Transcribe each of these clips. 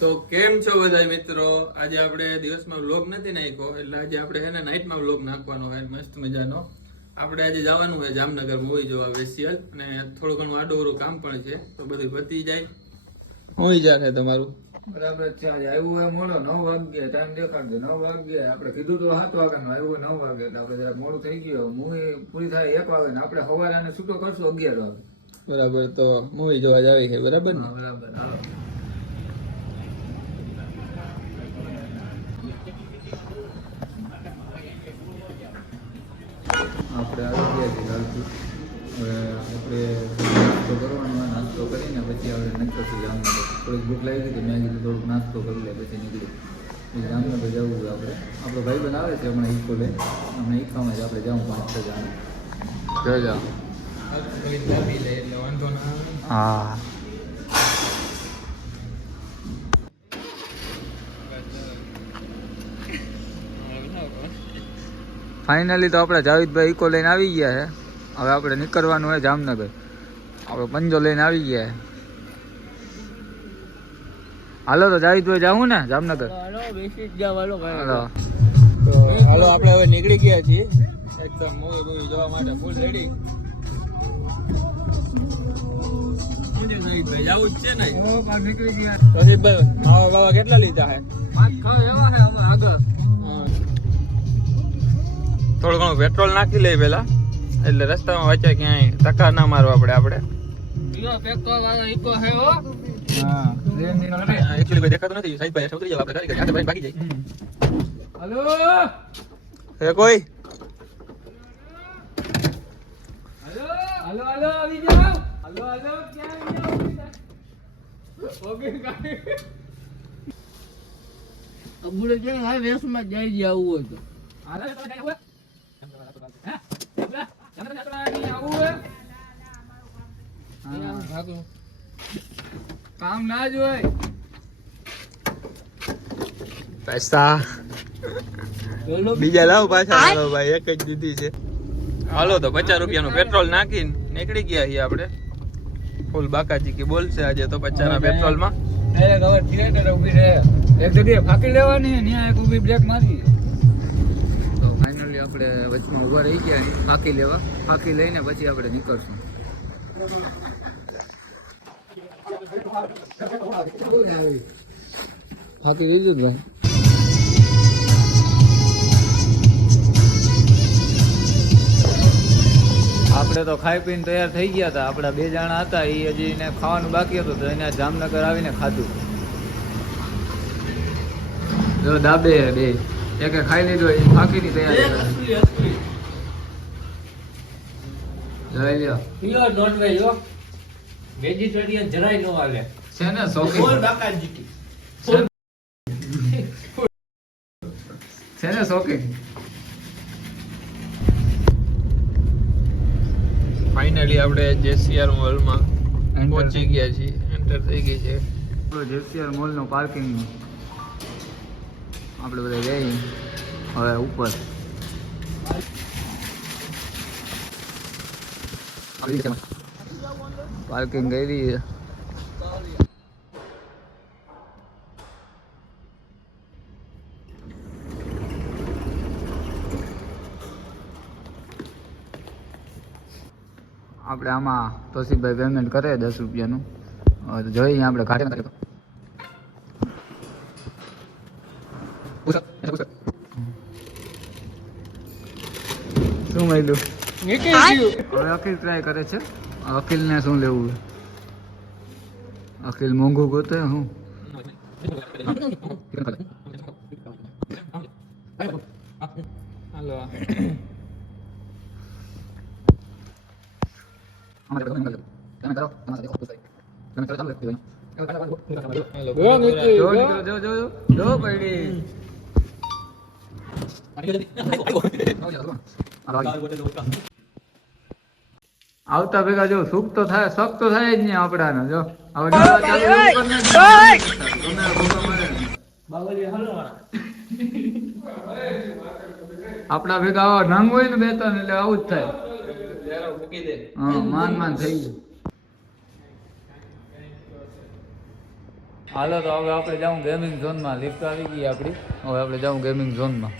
તો કેમ છો બધા મિત્રો? આજે આપણે દિવસમાં વ્લોગ નથી નાખ્યો, એટલે આજે આપણે છે ને નાઇટમાં વ્લોગ નાખવાનો હોય મસ્ત મજાનો. આપણે આજે જવાનું હોય જામનગર મૂવી જોવા સ્પેશિયલ, અને થોડું ઘણું આડોરું કામ પણ છે, તો બધું પતી જાય. હોઈ જાય તમારું બરાબર છે. આજે આવ્યું હોય મોડો 9 વાગે ટાઈમ દેખાડજો. 9 વાગે આપણે કીધું તો 7 વાગ્યાનું, આવ્યું 9 વાગે એટલે આપણે જરા મોડું થઈ ગયું. મૂવી પૂરી થાય 1 વાગે ને આપણે સવારે આને છૂટો કરશું 11 વાગે. બરાબર, તો મૂવી જોવા જાવી છે બરાબર ને? હા બરાબર. હાલો આપણે આવી ગયા છીએ હાલથી. હવે આપણે નાસ્તો કરવાનો, નાસ્તો કરીને પછી આપણે નીકળશું જામનગર. થોડીક ભૂખ લાગી હતી, મેં કીધું થોડુંક નાસ્તો કરી લે પછી નીકળી. જામનગર જવું હોય આપણે. આપણો ભાઈબંધ આવે છે હમણાં ઈકો લઈ, હમણાં ઈકામાં જ આપણે જવું 5-6 જણા. જોઈ જાઓ. એટલે વાંધો ના આવે. હા ફાઇનલી તો આપણે જાવેદભાઈ ઈકો લઈને આવી ગયા છે. હવે આપણે નીકળવાનું હોય જામનગર. આપણે પંજો લઈને આવી ગયા છે. હાલો તો જાવેદભાઈ જાવું ને જામનગર? હાલો તો હાલો આપણે હવે નીકળી ગયા છીએ એકદમ મૂવી જોવા માટે ફૂલ રેડી. જવું જ છે ને? નીકળી ગયા. પ્રદીપભાઈ માવા બાવા કેટલા લીધા છે? આગળ થોડું ઘણું પેટ્રોલ નાખી લઈ પેલા, એટલે રસ્તામાં વચ્ચે ક્યાંય ટક્કર ના મારવા પડે આપણે. એકચ્યુઅલી કોઈ દેખાતું નથી. સાહેબ ભાઈ ઉતરી જાવ, આપણે ગાડી આગળ ભાગી જાય. હાલો હે કોઈ? હાલો હાલો આવી જાઓ. હાલો હાલો ક્યાં આવી જાઓ? ઓકે કાઈ અબુડે કે આ વેસમાં જઈ જાવું હોય તો હાલો તો જાય હોય. હે જમણા આવું હોય. હા ભાગો કામ ના જ હોય. પૈસા બીજા લાવ પાછા. હાલો ભાઈ, એક જ દીધી છે. હાલો તો 50 રૂપિયાનું પેટ્રોલ નાખીને નીકળી ગયા છીએ આપણે. ફૂલ બાકાજી કી બોલશે આજે તો 50 ના પેટ્રોલમાં. ડાયરેક્ટ હવે થિયેટર ઊભી રહે, એક જગ્યાએ ફાકી લેવાની, ત્યાં એક ઊભી બ્રેક મારી. તો ફાઇનલી આપણે વચમાં ઊભા રહી ગયા ફાકી લેવા. ફાકી લઈને પછી આપણે નીકળશું. ફાકી લીધું ભાઈ. આપણે તો ખાઈ પીને તૈયાર થઈ ગયા હતા. આપણા 2 જણા હતા, એ હજી એને ખાવાનું બાકી હતું, તો એને જામનગર આવીને ખાધું. જો દાબે 2 એકે ખાઈ લીધો, એ ફાંકીની તૈયારી કરે. જોઈ લ્યો. પ્યોર નોન વેજ હો, વેજીટેરિયન જરાય નો હાલે. છે ને શોખીન ફૂલ બાકાજી છે ને શોખીન. ફાઇનલી આપણે જેસીઆર મોલમાં પહોંચી ગયા છીએ. એન્ટર થઈ ગઈ છે જેસીઆર મોલ નું પાર્કિંગ. આપણે બધા જઈએ હવે ઉપર. પાર્કિંગ કરી છે. આપણે આમાં તોસીફભાઈ પેમેન્ટ કરે 10 રૂપિયાનું. જોઈએ આપણે ઘાટે નથી. શું મળ્યું? હવે અખિલ ટ્રાય કરે છે. અખિલને શું લેવું? અખિલ મોંઘું ગોતે હું. હાલો આવતા ભેગા જો સુખ તો થાય, શક તો થાય જ નહીં આપડાને. જો હવે આપડા ભેગા આવા નંગ હોય ને 2-3 એટલે આવું જ થાય. હા માન થઈ ગયું. હાલો તો હવે આપણે જાઉં ગેમિંગ ઝોનમાં. લિફ્ટ આવી ગઈ આપણી. હવે આપણે જાઉં ગેમિંગ ઝોનમાં.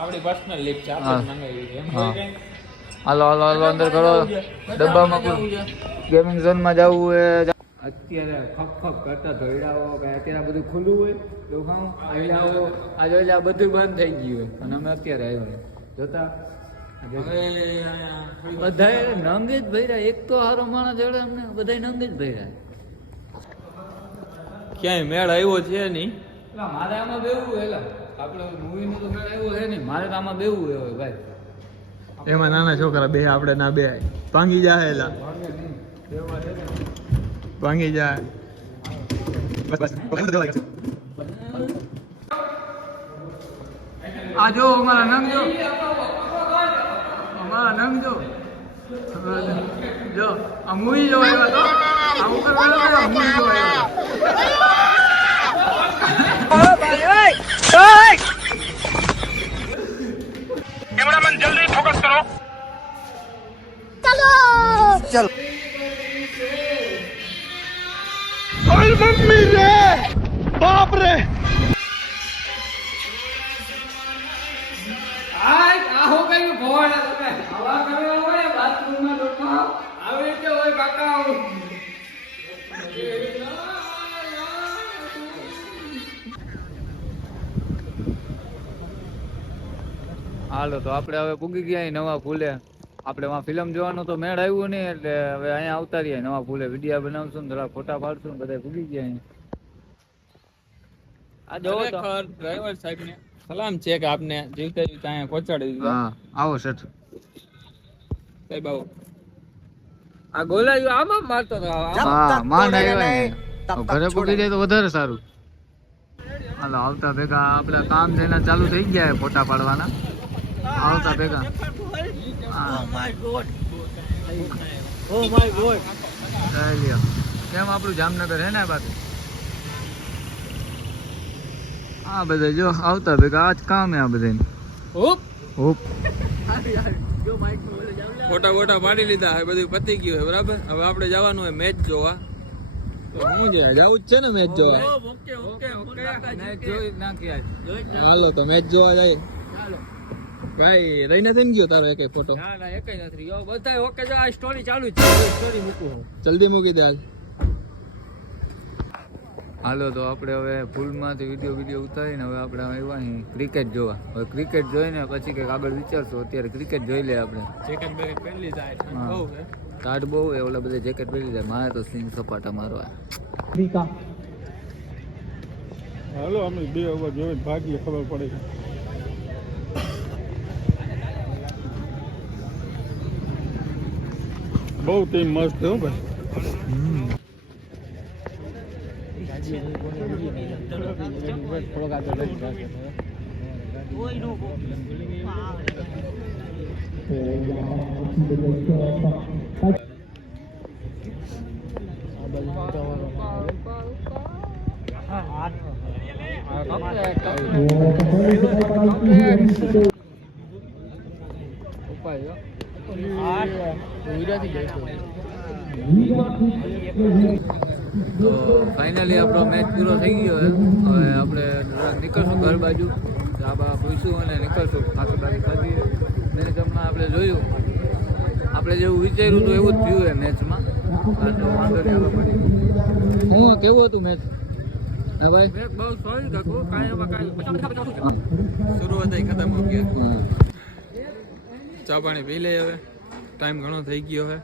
આપણી પર્સનલ લિફ્ટ છે, હા. આપણે મંગાવી છે. એમ હા. કોઈ કંઈ? હાલો હાલો હાલો અંદર કરો ડબ્બામાં ગેમિંગ ઝોનમાં જવું હોય. અત્યારે ખપ ખપ કરતા ધોઈડાઓ કે અત્યારે બધું ખુલ્લું હોય એવું ખાઉં આઈડાઓ આ જોઈ આ બધું બંધ થઈ ગયું હોય અને અમે અત્યારે આવ્યા જોતા હવે અહીંયા થોડી વાર- બધા નંગે જ ભર્યા. એક તો હારો માણસ જડે અમને બધા નંગે જ ભર્યા. ક્યાંય મેળ આવ્યો છે નહીં. એટલે મારે આમાં બેવું એલા આપણે મૂવીનું તો મેળ આવ્યો છે નહીં. મારે તો આમાં બેવું હોય ભાઈ. એમાં નાના છોકરા બે આપણે ના બે ભાંગી જાય એલા ભાંગી જાય. આ જો અમારા નંગ જો અમારા નંગ જો આ મૂવી જો આવ્યા તો આ ઉપર મૂવી જો આવ્યા હાલો તો આપણે હવે પૂગી ગયા અહીં નવા ફૂલે. આપણે વાં ફિલ્મ જોવાનું તો મેળ આવ્યું નહીં એટલે હવે અહીંયા આવતા રહીએ નવા ફૂલે. વિડીયો બનાવશું ને થોડા ફોટા પાડશું ને બધા પૂગી ગયા અહીં. આ જોવો તો ખરેખર ડ્રાઈવર સાહેબને સલામ છે કે આપને જીવતા જીવતા અહીંયા પહોંચાડી દીધા. હા આવો શેઠ. સાહેબ આવો. આ ગોલાયું આમાં મારતો હતો હા માન આવ્યા ઘરે પૂગી જાય તો વધારે સારું. હાલો આવતા ભેગા આપડા કામ થઈને ચાલુ થઈ ગયા ફોટા પાડવાના. આવતા ભેગા કેમ આપણું જામનગર હે ને બાકી આ બધા જો આવતા ભેગા આજ કામ હે આ બધા ફોટા બોટા પાડી લીધા હવે બધું પતી ગયું છે બરાબર. હવે આપણે જવાનું હોય મેચ જોવા. તો હું છે જવું જ છે ને મેચ જોવા. ઓકે ઓકે ઓકે જોઈ નાખી આજ. હાલો તો મેચ જોવા જાય. ભાઈ રહી નથી ને ગયો તારો એક ફોટો. ના ના એકય નથી યો બધા ઓકે જો આ સ્ટોરી ચાલુ જ છે સ્ટોરી મૂકું હું જલ્દી મૂકી દે હાલ. હાલો તો આપણે હવે ફૂલમાંથી વિડીયો ઉતારીને હવે આપણે આવ્યા અહીં ક્રિકેટ જોવા. હવે ક્રિકેટ જોઈને પછી કંઈક આગળ વિચારશું. અત્યારે ક્રિકેટ જોઈ લે આપણે. જેકેટ બેકેટ પહેરી જાય હા. બહુ છે. કાર્ડ બહુ એ ઓલા બધા જેકેટ પહેરી જાય. મારે તો સિંગ સપાટા મારવા. હાલો અમે 2 ઓવર જોઈને ભાગીએ ખબર પડે છે. બહુ ટીમ મસ્ત છે હો ભાઈ. તો ફાઇનલી આપણો મેચ પૂરો થઈ ગયો છે. હવે આપણે નીકળશું ઘર બાજુ. આપણે પૂછ્યું અને નીકળશું. બાકી ખાધી મેચમાં આપણે જોયું આપણે જેવું વિચાર્યું હતું એવું જ થયું છે મેચમાં. તો વાંધો નહીં આવે પડી. હું કેવું હતું મેચ? હા ભાઈ મેં બહુ સોરી કાકો કાયમાં કાય શરૂઆત ખતમ હો ગયો. હા. ચા પાણી પી લે હવે. ટાઈમ ઘણો થઈ ગયો હવે.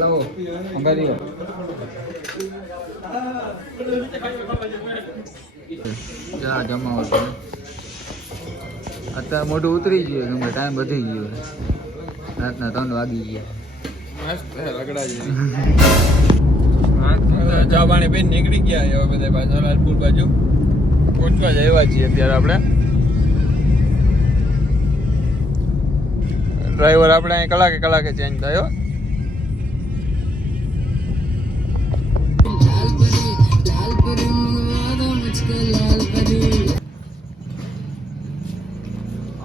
લાવો મંગાવી દો. ચા જમાવો છો. અત્યારે મોઢું ઉતરી ગયું કેમ કે ટાઈમ વધી ગયો. રાતના 3 વાગી ગયા. મસ્ત હે રગડા જેવી. ચા પાણી પીને નીકળી ગયા હવે બધા પાછા લાલપુર બાજુ પહોંચવા જ આવ્યા છીએ અત્યારે આપણે. ડ્રાઈવર આપણે અહીં કલાકે ચેન્જ થયો.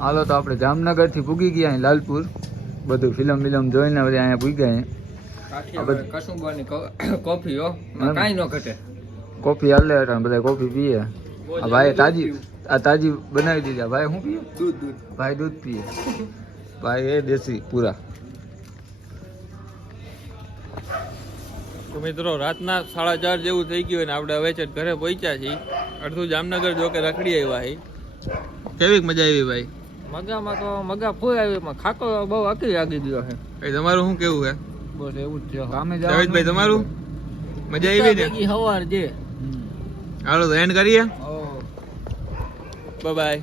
હાલો તો આપણે જામનગર થી પૂગી ગયા અહીં લાલપુર. બધું ફિલ્મ જોઈને પછી અહીંયા પૂગ્યા કાઠિયાવાડ કસુંબાની કોફી હો કાંઈ ન ઘટે. કોફી હાલે એટલે બધા કોફી પીએ. આ ભાઈ તાજી બનાવી દીધી. આ ભાઈ શું પીએ? દૂધ ભાઈ દૂધ પીએ. ભાઈ એ દેશી પૂરા. તો મિત્રો રાતના 4:30 જેવું થઈ ગયું અને આપણે હવે છે ઘરે પહોંચ્યા છીએ. અડધું જામનગર જો કે રખડી આવ્યા હી. કેવી મજા આવી ભાઈ? મગામાં તો મગા ફૂલ આવી પણ ખાતો બહુ અકી લાગી ગયો છે. ભાઈ તમારું શું કેવું છે? બસ એવું જ છે. કામે જાવેદભાઈ તમારું મજા આવી ને? સવાર જે હાલો તો એન્ડ કરીએ. Bye bye.